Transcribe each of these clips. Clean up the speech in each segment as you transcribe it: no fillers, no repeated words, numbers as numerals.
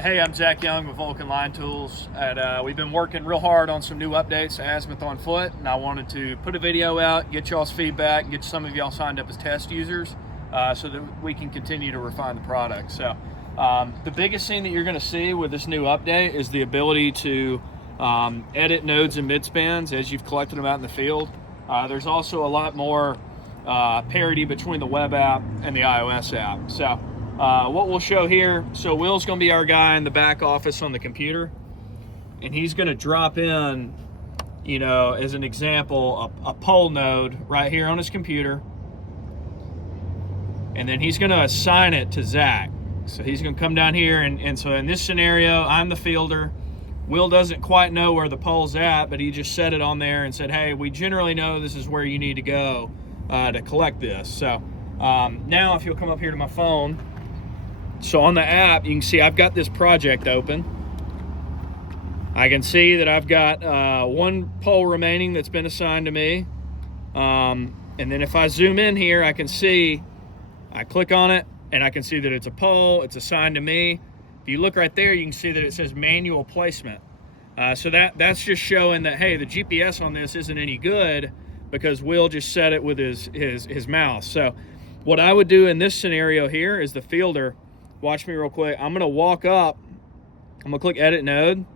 Hey, I'm Zach Young with Vulcan Line Tools. We've been working real hard on some new updates to Azmyth on foot, and I wanted to put a video out, get y'all's feedback, and get some of y'all signed up as test users so that we can continue to refine the product. So the biggest thing that you're going to see with this new update is the ability to edit nodes and midspans as you've collected them out in the field. There's also a lot more parity between the web app and the iOS app. So what we'll show here, so Will's going to be our guy in the back office on the computer, and he's going to drop in, you know, as an example, a poll node right here on his computer, and then he's going to assign it to Zach. So he's going to come down here, and so in this scenario, I'm the fielder. Will doesn't quite know where the poll's at, but he just set it on there and said, hey, we generally know this is where you need to go to collect this. So now if you'll come up here to my phone, so on the app, you can see I've got this project open. I can see that I've got one poll remaining that's been assigned to me. And then if I zoom in here, I can see, I click on it, and I can see that it's a poll, it's assigned to me. If you look right there, you can see that it says manual placement. So that's just showing that, hey, the GPS on this isn't any good because Will just set it with his mouse. So what I would do in this scenario here is the fielder, watch me real quick. I'm gonna walk up, I'm gonna click edit node,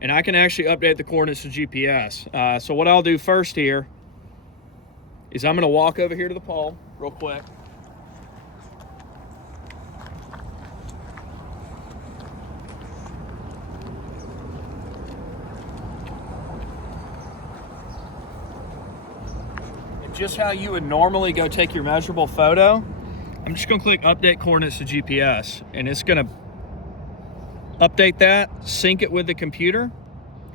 and I can actually update the coordinates to GPS. So what I'll do first here is I'm gonna walk over here to the pole real quick. And just how you would normally go take your measurable photo, I'm just gonna click update coordinates to GPS, and it's gonna update that, sync it with the computer.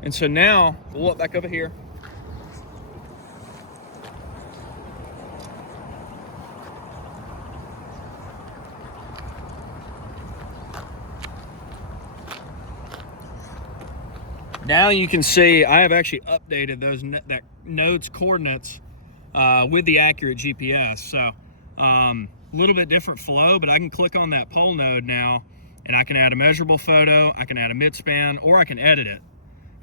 And so now, we'll look back over here. Now you can see I have actually updated that node's coordinates with the accurate GPS. So a little bit different flow, but I can click on that poll node now, and I can add a measurable photo, I can add a midspan, or I can edit it.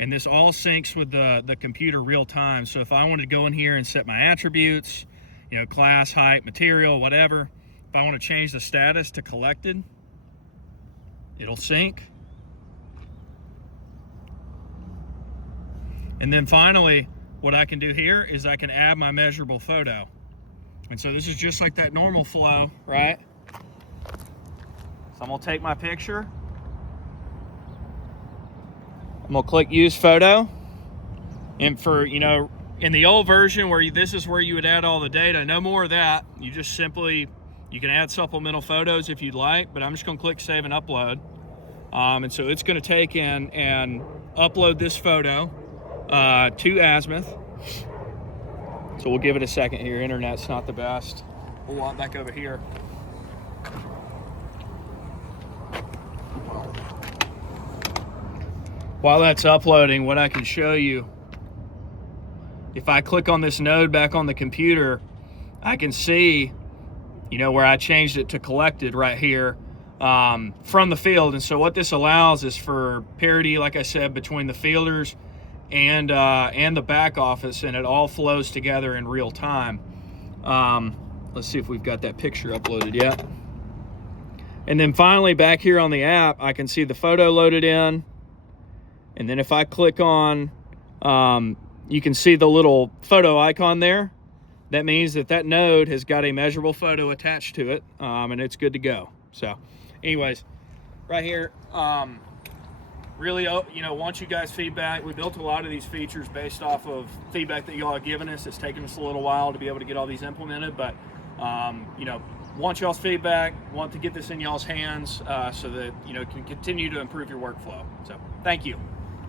And this all syncs with the computer real time. So if I wanted to go in here and set my attributes, you know, class, height, material, whatever, if I want to change the status to collected, it'll sync. And then finally, what I can do here is I can add my measurable photo. And so this is just like that normal flow, right? So I'm gonna take my picture. I'm gonna click use photo. And for, you know, in the old version where this is where you would add all the data, no more of that. You just simply, you can add supplemental photos if you'd like, but I'm just gonna click save and upload. And so it's gonna take and upload this photo to Azmyth. So we'll give it a second here. Internet's not the best. We'll walk back over here. While that's uploading, what I can show you, if I click on this node back on the computer, I can see, you know, where I changed it to collected right here from the field. And so what this allows is for parity, like I said, between the fielders and the back office, and it all flows together in real time. Let's see if we've got that picture uploaded yet. And then finally back here on the app, I can see the photo loaded in. And then if I click on, you can see the little photo icon there. That means that node has got a measurable photo attached to it, and it's good to go. So anyways, right here, really, you know, want you guys feedback. We built a lot of these features based off of feedback that y'all have given us. It's taken us a little while to be able to get all these implemented, but you know, want y'all's feedback, want to get this in y'all's hands so that, you know, can continue to improve your workflow. So thank you.